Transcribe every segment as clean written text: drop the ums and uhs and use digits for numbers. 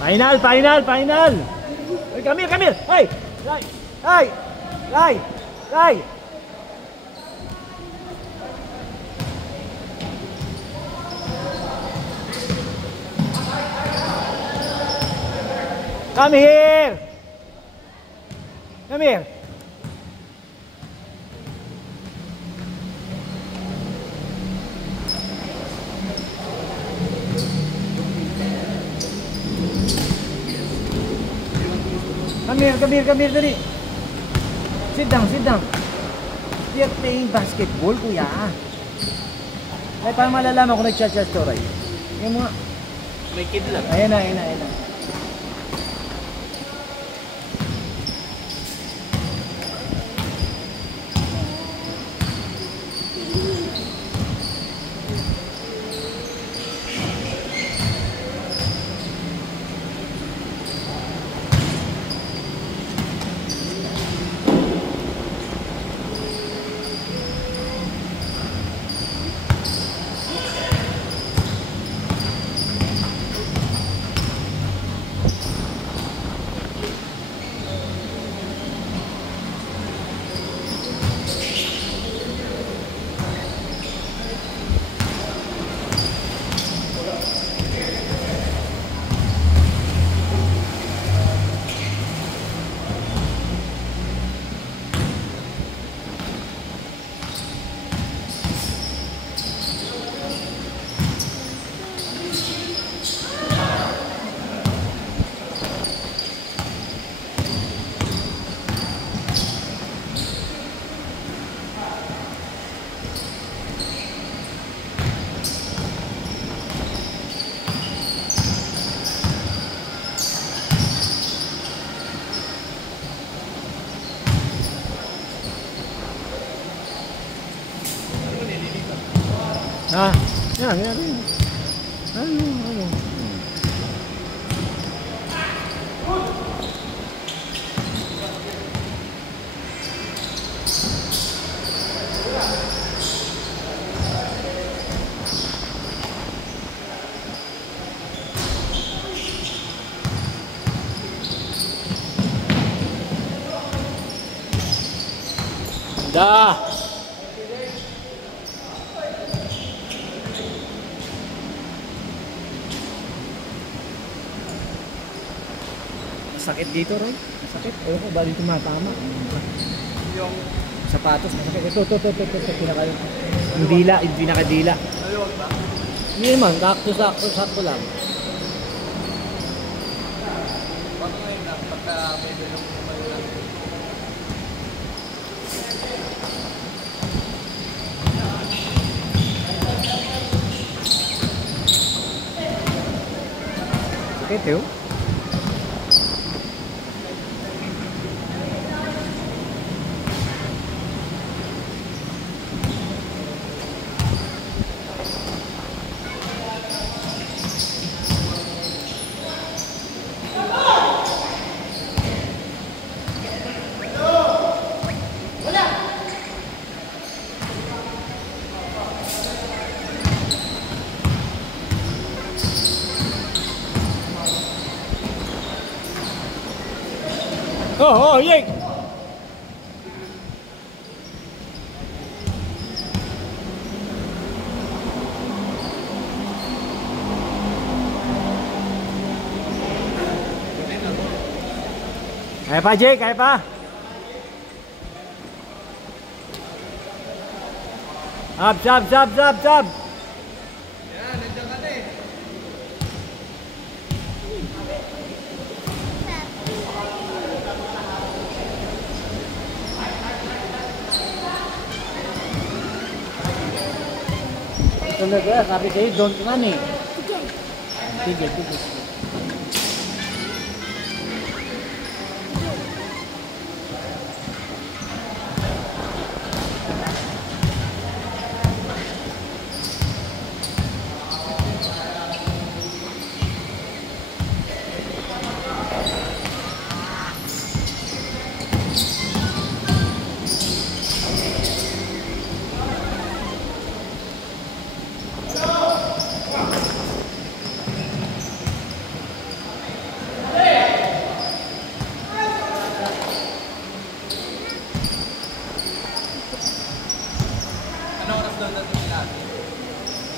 Final, final, final. Hey, come here, come here. Hey, Ray, hey, Ray, Ray. Come here. Come here. Come here, dali. Sit down, sit down. We are playing basketball, kuya. Ay, paano malalaman kung nag-chat-chat to, Ray? Yung mga... May kid lang. Ayan na, ayan na, ayan na. Ah, yan, yan, yan. Ano. Dah. Sakit dito, Roy. Sakit. Ewan ko, bali tumatama. Yung sapatos, masakit. Ito. Pinaka yung dila, yung pinakadila. ayun ba? Hindi naman, sakto lang. Pag ngayon na, pagka may ganun kumain Sakit yun. Oh, yay! Kaya pa, Jake, kaya pa. Up, jab. Yan, nandiyan ka na eh. Talaga, sabi kayo, don't run eh. Sige.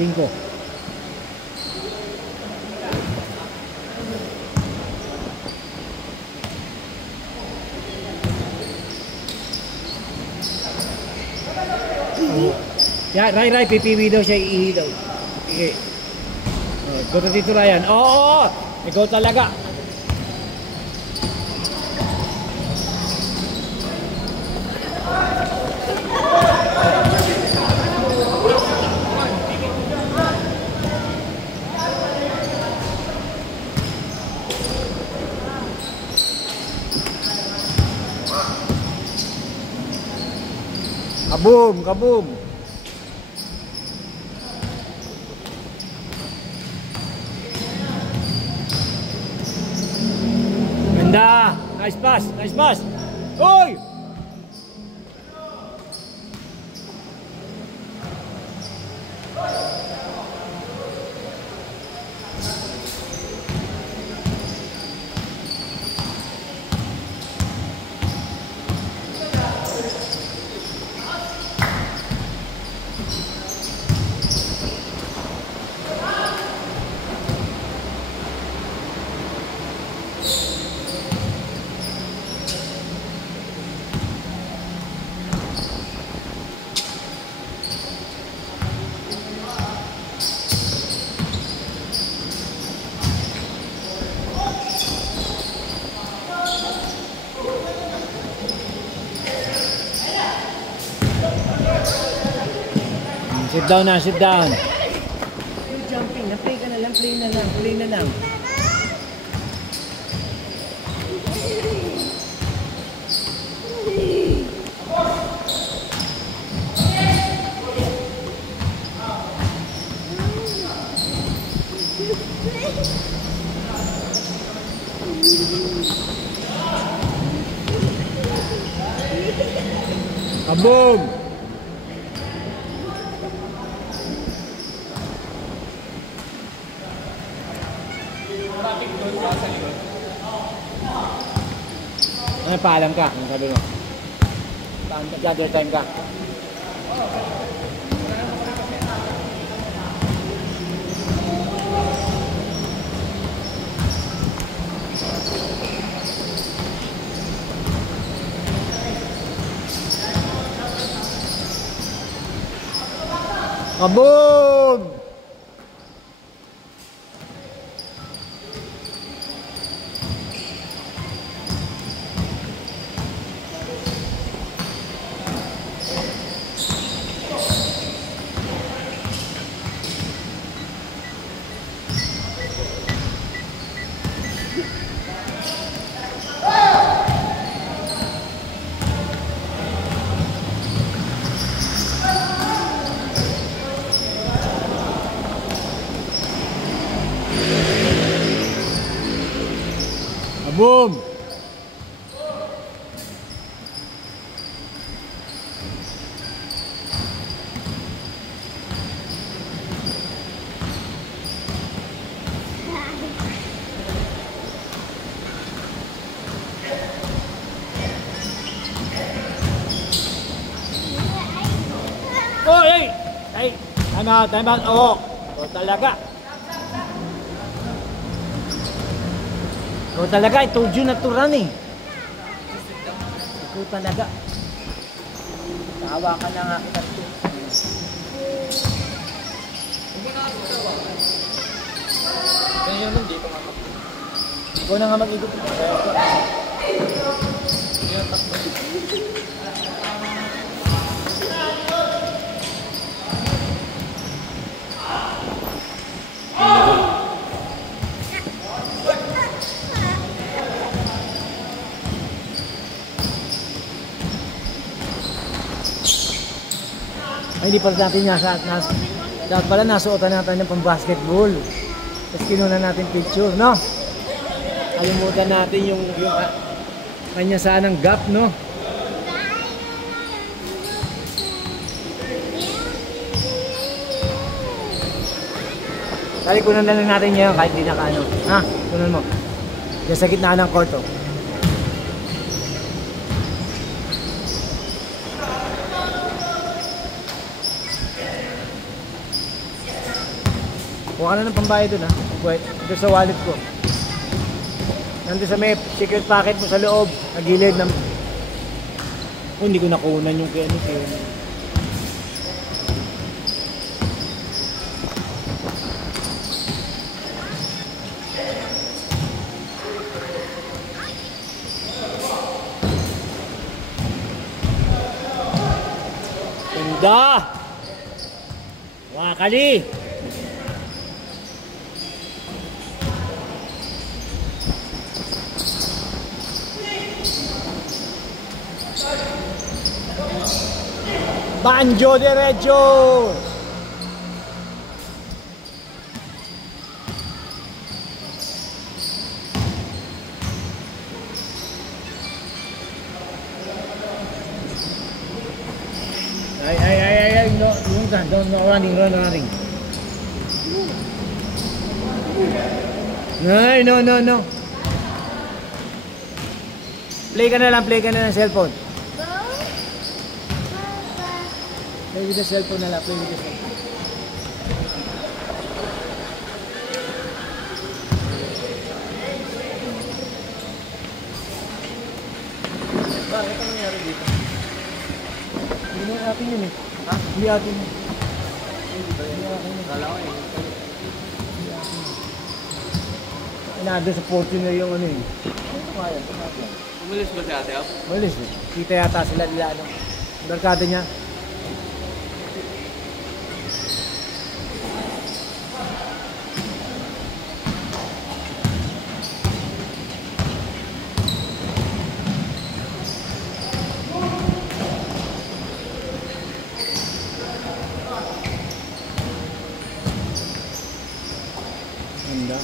5. Yeah, Ray, pipiwi daw siya, iihi daw. Okay. Go to dito, Ryan. Oo! Ikaw talaga. Kaboom! Kaboom! Ganda! Nice pass! Nice pass! Uy! Sit down na, sit down. You're jumping, na-play ka na lang, play na lang, play na lang. Kaboom! Ano paalam ka? Ano sabi mo? Gather time ka? Kaboom! Boom! Oh, hey! Hey! Time out, time out. Oh, talaga. Ikaw talaga, I told you not to run eh. Ikaw talaga. Tawa ka na nga kita. Kaya yun, hindi ko nga Ikaw na nga mag-ikot. Ay, hindi pala natin dapat pala nasuotan natin ng pang-basketball. Tapos kinuna natin picture, no? Kalimutan natin yung kanya sanang gap, no? Dali, kunan na lang natin ngayon kahit di nakaano. Ha? Kunan mo. Diyan sa gitna ng court, oh. Kuha ka na ng pambayad dun ha. Wait, ito sa wallet ko. Nandun sa may secret packet mo sa loob. Nagilid ng... Oh, hindi ko nakunan yung kaya kaya. Ganda! Wakali! Banjo Derecho! Ay, no, don't running. Ay, no. Play ka na ng cellphone. Play with the cellphone na lang, play with the cellphone. Bakit ang nangyari dito? Hindi atin yun eh. Ha? Hindi atin yun. Hindi atin yun. Kala ko eh. Nandun sa Fortuner yung ano eh. Kaya, Umalis ba si ate Ab? umalis eh. Kita yata sila nila ano. Barkada niya. Ganda.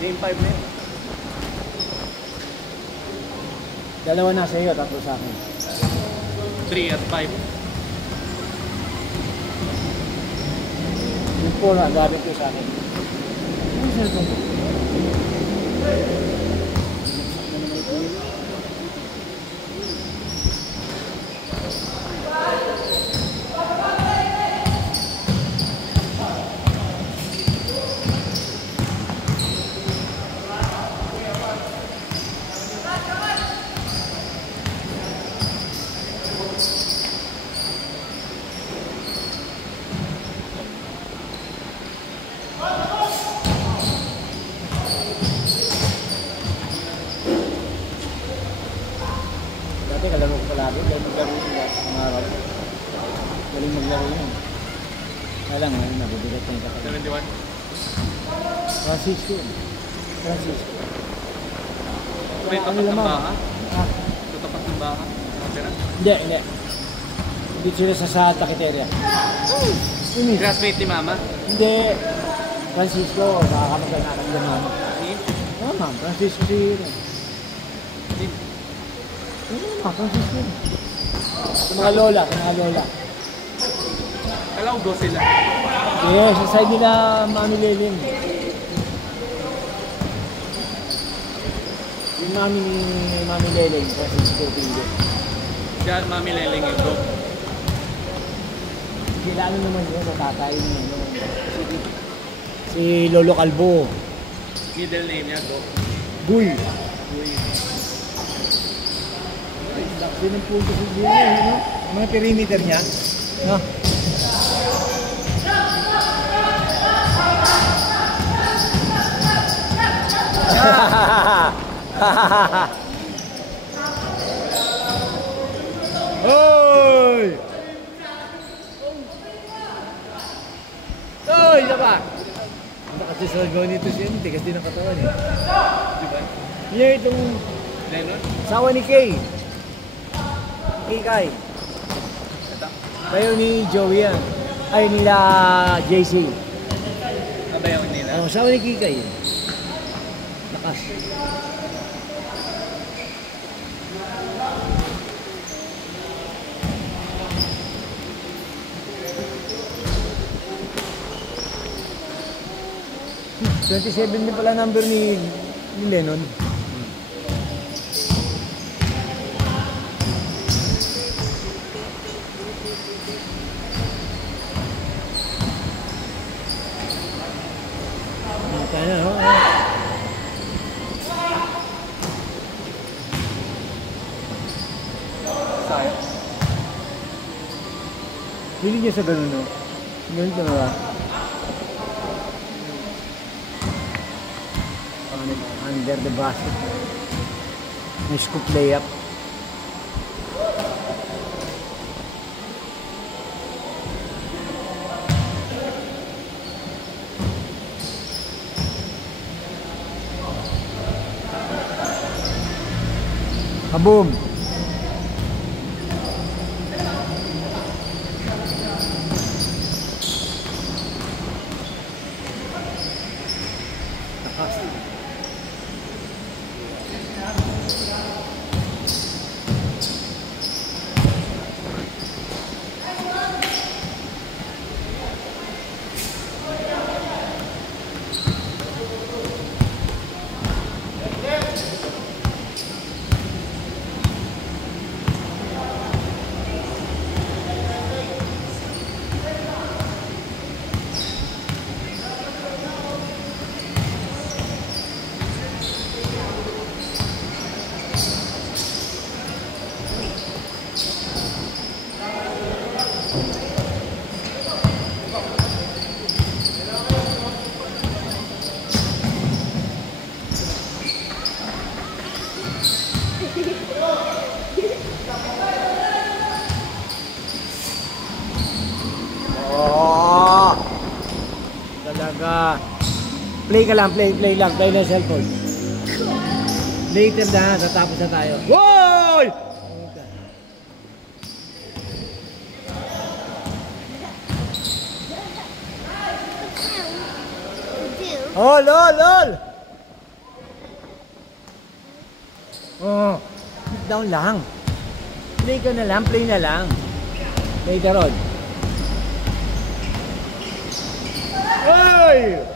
Game 5 na yun. Dalawa na sa iyo, tatlo sa akin. 3 at 5. Yung 4 na, gamit ko sa akin. Ano sa ito? Dati kalaro ko palagi, dahil maglaro sila mga araw. Galing maglaro yun. Kaya lang, nabibigat yung kakalaman. 71. Francisco. May tapat ng baha? Ah, Sa tapat ng baha? Nakatira? hindi. Dito sila sa Takiteria. Ini. Classmate ni Mama? Hindi. Francisco, nakakamakalakan din mama. Mama, Francisco si... Francisco. Sa mga lola. Kala ko sila. Yes, sa side nila Mami Leling. Yung Mami Leling, Francisco Pingo. Siya, Mami Leleng yung bro. Kilala naman yun, natatay mo. Si Lolo Calvo. Middle name niya, bro. Guy. Uy. Laki ng punto sa diyan, no? Mga perimeter niya. No? Hoy! Hoy, naka! Kasi sa gawin nito siya, tigas din ang katawan eh. Diba? Yan itong Lennon? sawa ni Kay. Kay. Ito. Kayo ni Joey yan. Ay, nila JC. asawa ni Kikay. Lakas. Hmm, 27 din pala number ni Lennon. Kaya no? Sayang. Pili niya sa ganun, no? Ganun ka ba? Under the basket. May scoop layup. Kaboom! Oh! Talaga. Play ka lang, play lang, play ng cellphone. Later na, tatapos na tayo. Woy! Oh, lol! Oh, down lang. Play ka na lang, play na lang. Later on. Hey!